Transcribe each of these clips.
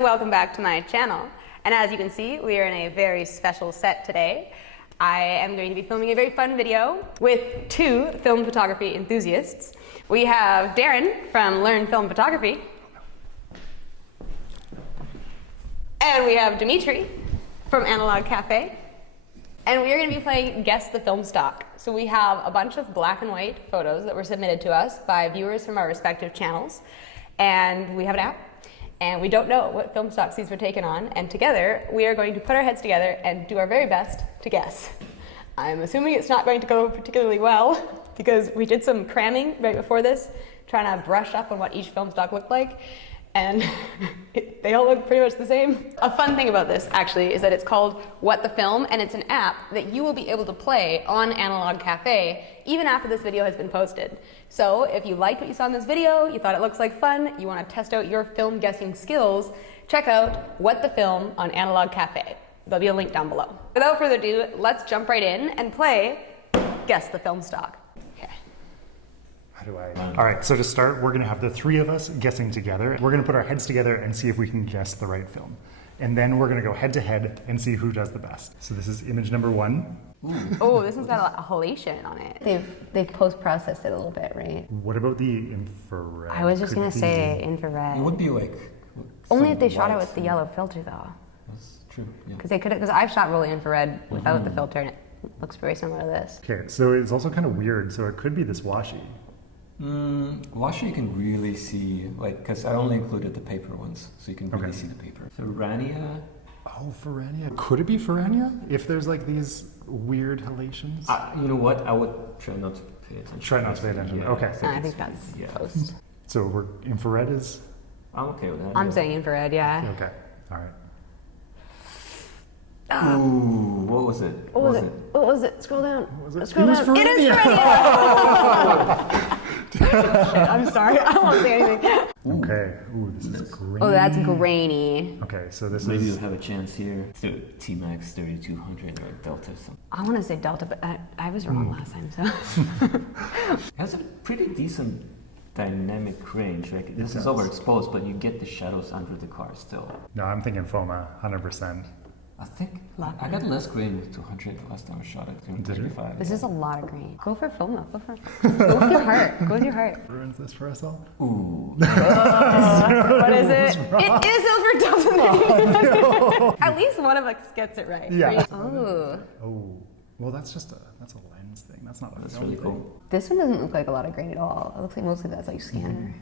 Welcome back to my channel. And as you can see, we are in a very special set today. I am going to be filming a very fun video with two film photography enthusiasts. We have Darren from Learn Film Photography. And we have Dimitri from Analog Cafe. And we are going to be playing Guess the Film Stock. So we have a bunch of black and white photos that were submitted to us by viewers from our respective channels. And we have an app. And we don't know what film stocks these were taken on, and together we are going to put our heads together and do our very best to guess. I'm assuming it's not going to go particularly well because we did some cramming right before this, trying to brush up on what each film stock looked like, and they all look pretty much the same. A fun thing about this actually is that it's called What the Film, and it's an app that you will be able to play on Analog Cafe even after this video has been posted. So if you liked what you saw in this video, you thought it looks like fun, you want to test out your film guessing skills, check out What the Film on Analog Cafe. There'll be a link down below. Without further ado, let's jump right in and play Guess the Film Stock. Okay. How do I? All right, so to start, we're gonna have the three of us guessing together. We're gonna put our heads together and see if we can guess the right film. And then we're gonna go head to head and see who does the best. So this is image number one. Oh, this one's got a halation on it. They've post-processed it a little bit, right? What about the infrared? I was just gonna say infrared. It would be like only if they shot it with the yellow filter, though. That's true. Yeah. Because I've shot really infrared without the filter, and it looks very similar to this. Okay, so it's also kind of weird. So it could be this washi. Washi you can really see, like, because I only included the paper ones, so you can really see the paper. Ferrania. Oh, Ferrania. Could it be Ferrania? If there's like these weird halations? You know what? I would try not to pay attention. Try not to pay attention. Yeah, Okay. I think that's post. So infrared is? I'm okay with that. I'm saying infrared, yeah. Okay. All right. Ooh, what was it? What was it? What was it? Scroll down. What was it? Scroll down. Ferrania. It is Ferrania! Shit, I'm sorry. I won't say anything. Okay. Ooh, this is grainy. Oh, that's grainy. Okay, so this Maybe is... you'll have a chance here. T-Max 3200 or Delta or something. I want to say Delta, but I was wrong last time, so. It has a pretty decent dynamic range. Like, this is overexposed, but you get the shadows under the car still. No, I'm thinking FOMA, 100%. I think I got less grain with 200 last time I shot it. 235. This is a lot of grain. Go for FOMA. Go with your heart. Go with your heart. Ruins this for us all? Ooh. What is it? It is over Delta. No. At least one of us gets it right. Yeah. Oh. Oh. Well, that's a lens thing. That's not a That's film really thing. cool. This one doesn't look like a lot of grain at all. It looks like mostly that's like scanner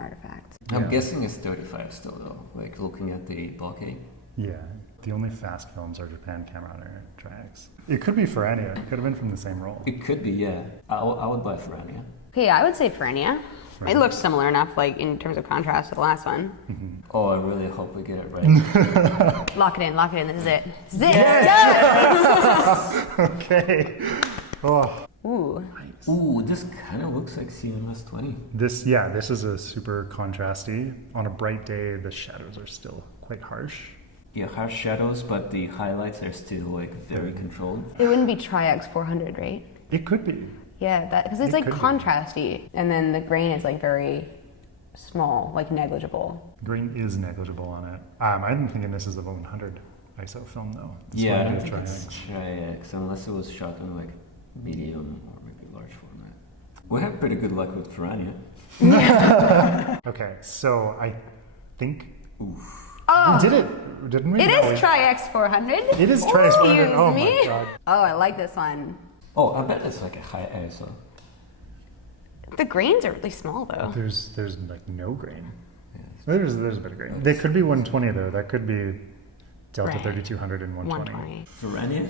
artifacts. I'm guessing it's 35 still though, like looking at the bulkhead. Yeah. The only fast films are Japan Camera Hunter Triax. It could be Ferrania. It could have been from the same roll. It could be, yeah. I would buy Ferrania. Okay, I would say Ferrania. It looks similar enough, like in terms of contrast to the last one. Oh, I really hope we get it right. Lock it in. This is it. This is it. Yes! Okay. Oh. Ooh. Nice. Ooh, this kind of looks like CMS 20. This is a super contrasty. On a bright day, the shadows are still quite harsh. Yeah, harsh shadows, but the highlights are still like very controlled. It wouldn't be Tri-X 400, right? It could be. Yeah, because it's like contrasty, and then the grain is like very small, like negligible. Grain is negligible on it. I'm thinking this is a 100 ISO film though. Yeah, I don't think it's Tri-X unless it was shot in like medium or maybe large format. We have pretty good luck with Ferrania. Okay, so I think... Oof. Oh, we did it, didn't we? It is Tri-X 400. It is Tri-X 400. Excuse Oh me. my god. Oh, I like this one. Oh, I bet it's like a high ISO. The grains are really small though. There's like no grain. There's a bit of grain. They could be 120 though. That could be Delta 3200 and 120. Ferrania?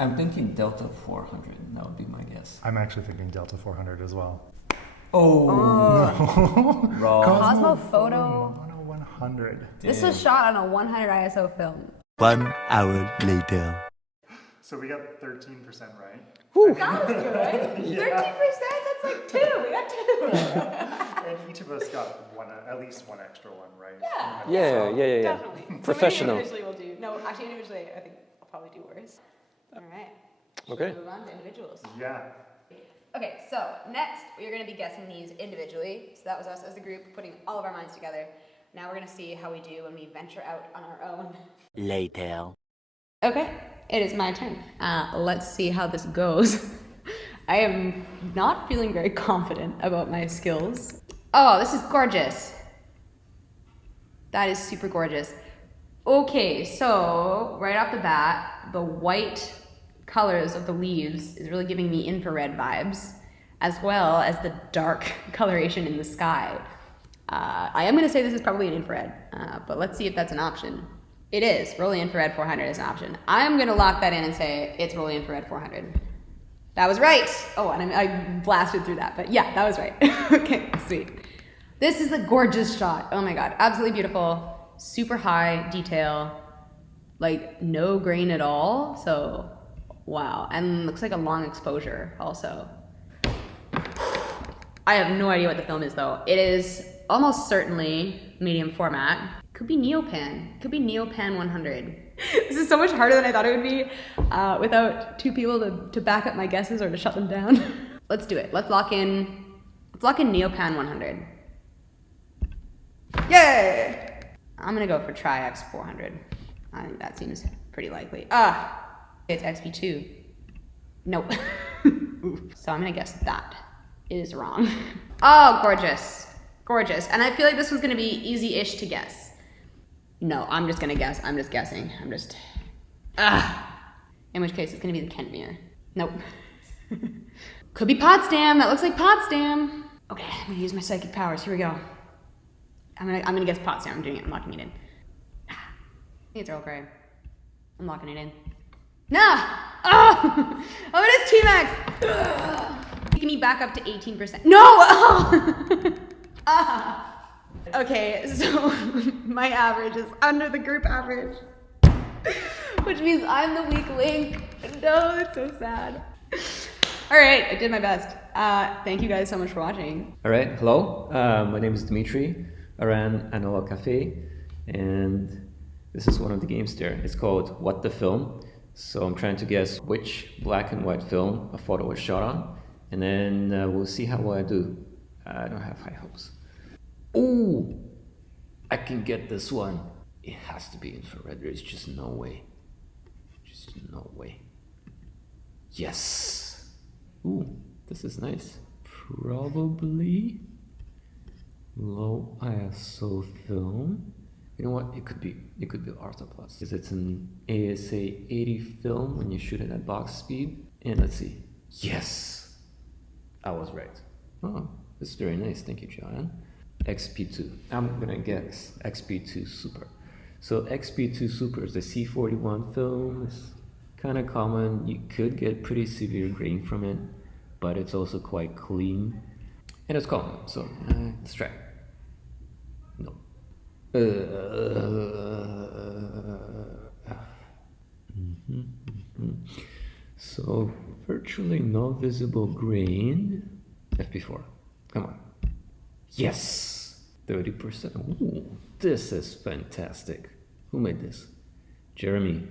I'm thinking Delta 400. That would be my guess. I'm actually thinking Delta 400 as well. Oh, no. Wrong. Cosmo Photo. 100. This was shot on a 100 ISO film. 1 hour later. So we got 13% right. That was good. 13%? That's like 2. We got 2. And each of us got at least one extra one right. Yeah. Yeah. Definitely. Professional. Individually we'll do. No, actually individually I think I'll probably do worse. All right. Okay. Should we move on to individuals? Yeah. Okay, so next we're going to be guessing these individually. So that was us as the group putting all of our minds together. Now we're gonna see how we do when we venture out on our own. Later. Okay, it is my turn. Let's see how this goes. I am not feeling very confident about my skills. Oh, this is gorgeous. That is super gorgeous. Okay, so right off the bat, the white colors of the leaves is really giving me infrared vibes, as well as the dark coloration in the sky. I am gonna say this is probably an infrared, but let's see if that's an option. It is. Rolling infrared 400 is an option. I'm gonna lock that in and say it's rolling infrared 400. That was right. Oh, and I blasted through that, but yeah, that was right. Okay, sweet. This is a gorgeous shot. Oh my God, absolutely beautiful. Super high detail, like no grain at all. So, wow. And looks like a long exposure also. I have no idea what the film is though. It is almost certainly medium format. Could be Neopan. Could be Neopan 100. This is so much harder than I thought it would be without two people to back up my guesses or to shut them down. Let's do it. Let's lock in Neopan 100. Yay! I'm gonna go for Tri-X 400. I think that seems pretty likely. It's XP2. Nope. So I'm gonna guess that is wrong. Oh, gorgeous. Gorgeous. And I feel like this was gonna be easy-ish to guess. No, I'm just gonna guess. I'm just guessing. In which case, it's gonna be the Kentmere. Nope. Could be Potsdam. That looks like Potsdam. Okay, I'm gonna use my psychic powers. Here we go. I'm gonna guess Potsdam. I'm doing it. I'm locking it in. I think it's Earl Grey. I'm locking it in. Nah! Oh, it is T-Max! Taking me back up to 18%. No! Oh. Okay, so my average is under the group average, which means I'm the weak link. No, it's so sad. All right, I did my best. Thank you guys so much for watching. All right, hello. My name is Dimitri. I ran Analog Cafe, and this is one of the games there. It's called What the Film. So I'm trying to guess which black and white film a photo was shot on, and then we'll see how well I do. I don't have high hopes. Ooh, I can get this one. It has to be infrared. There's just no way. Just no way. Yes. Ooh, this is nice. Probably low ISO film. You know what? It could be Arta Plus, because it's an ASA 80 film when you shoot it at box speed. And let's see. Yes, I was right. Oh, this is very nice. Thank you, John. XP2. I'm gonna guess XP2 Super. So XP2 Super is the C41 film. It's kind of common. You could get pretty severe grain from it, but it's also quite clean. And it's common, so let's try. No. So virtually no visible grain. FP4. Come on. Yes! 30%. Ooh, this is fantastic. Who made this? Jeremy.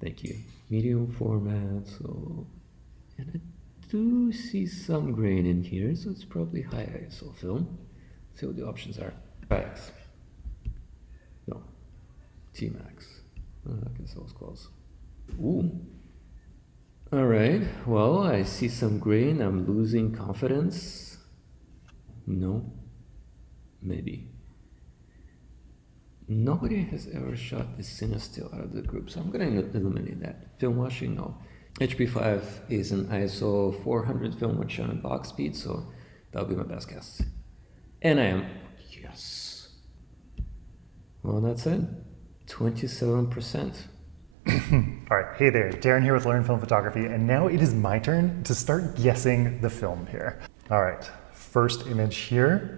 Thank you. Medium format, so... And I do see some grain in here, so it's probably high ISO film. Let's see what the options are. X. No. T-Max. Oh, I guess that was close. Ooh. Alright, well, I see some grain. I'm losing confidence. No. Maybe. Nobody has ever shot the Cinestill out of the group, so I'm gonna eliminate that. Film washing, no. HP5 is an ISO 400 film when shown at box speed, so that'll be my best guess. And I am, yes. Well, that's it. 27%. All right, hey there, Darren here with Learn Film Photography, and now it is my turn to start guessing the film here. All right, first image here.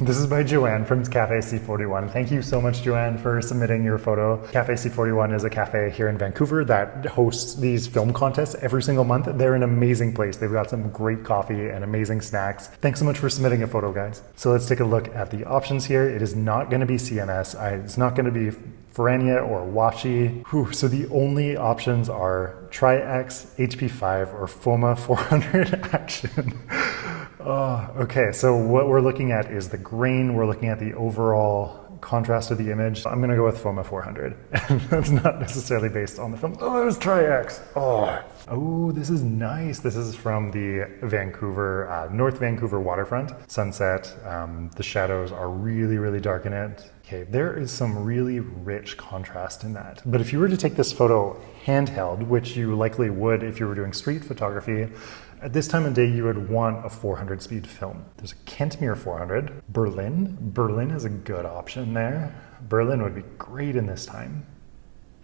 This is by Joanne from Cafe C41. Thank you so much, Joanne, for submitting your photo. Cafe C41 is a cafe here in Vancouver that hosts these film contests every single month. They're an amazing place. They've got some great coffee and amazing snacks. Thanks so much for submitting a photo, guys. So let's take a look at the options here. It is not going to be CMS. It's not going to be Forania or Washi. So the only options are Tri-X, HP5, or FOMA 400 Action. Okay, so what we're looking at is the grain. We're looking at the overall contrast of the image. I'm gonna go with FOMA 400. That's not necessarily based on the film. Oh, it was Tri-X. Oh, this is nice. This is from the Vancouver, North Vancouver waterfront. Sunset, the shadows are really, really dark in it. Okay, there is some really rich contrast in that. But if you were to take this photo handheld, which you likely would if you were doing street photography, at this time of day, you would want a 400 speed film. There's a Kentmere 400. Berlin is a good option there. Berlin would be great in this time.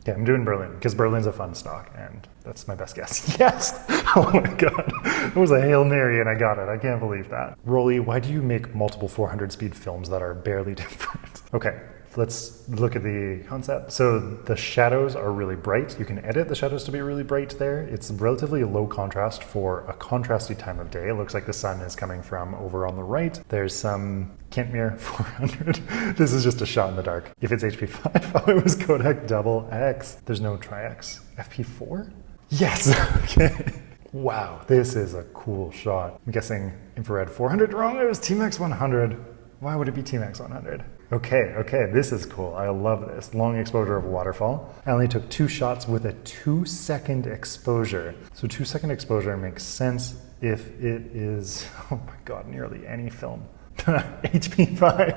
Yeah, I'm doing Berlin because Berlin's a fun stock and that's my best guess. Yes! Oh my God. It was a Hail Mary and I got it. I can't believe that. Rolly, why do you make multiple 400 speed films that are barely different? Okay, let's look at the concept. So the shadows are really bright. You can edit the shadows to be really bright there. It's relatively low contrast for a contrasty time of day. It looks like the sun is coming from over on the right. There's some Kentmere 400. This is just a shot in the dark. If it's HP5, oh, it was Kodak Double X. There's no Tri-X. FP4? Yes, okay. Wow, this is a cool shot. I'm guessing infrared 400 wrong. It was T-Max 100. Why would it be T-Max 100? Okay, this is cool. I love this. Long exposure of waterfall. I only took 2 shots with a 2-second exposure. So 2-second exposure makes sense if it is, oh my God, nearly any film. HP5.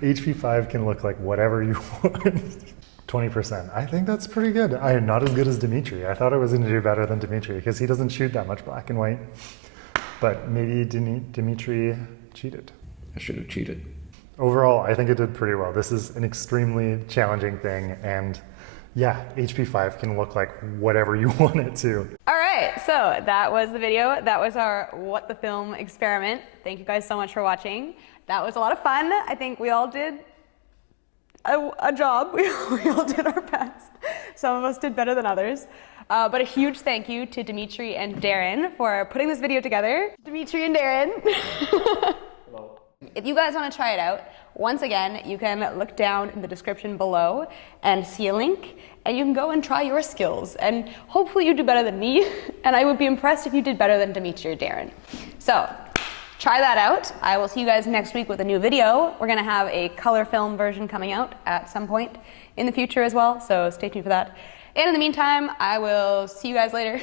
HP5 can look like whatever you want. 20%. I think that's pretty good. I am not as good as Dimitri. I thought I was going to do better than Dimitri because he doesn't shoot that much black and white. But maybe Dimitri cheated. I should have cheated. Overall, I think it did pretty well. This is an extremely challenging thing, and yeah, HP5 can look like whatever you want it to. All right, so that was the video. That was our What the Film experiment. Thank you guys so much for watching. That was a lot of fun. I think we all did a job. We all did our best. Some of us did better than others. But a huge thank you to Dimitri and Darren for putting this video together. Dimitri and Darren. Hello. If you guys want to try it out, once again, you can look down in the description below and see a link, and you can go and try your skills. And hopefully you do better than me, and I would be impressed if you did better than Dimitri or Darren. So, try that out. I will see you guys next week with a new video. We're gonna have a color film version coming out at some point in the future as well, so stay tuned for that. And in the meantime, I will see you guys later.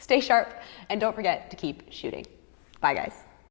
Stay sharp, and don't forget to keep shooting. Bye, guys.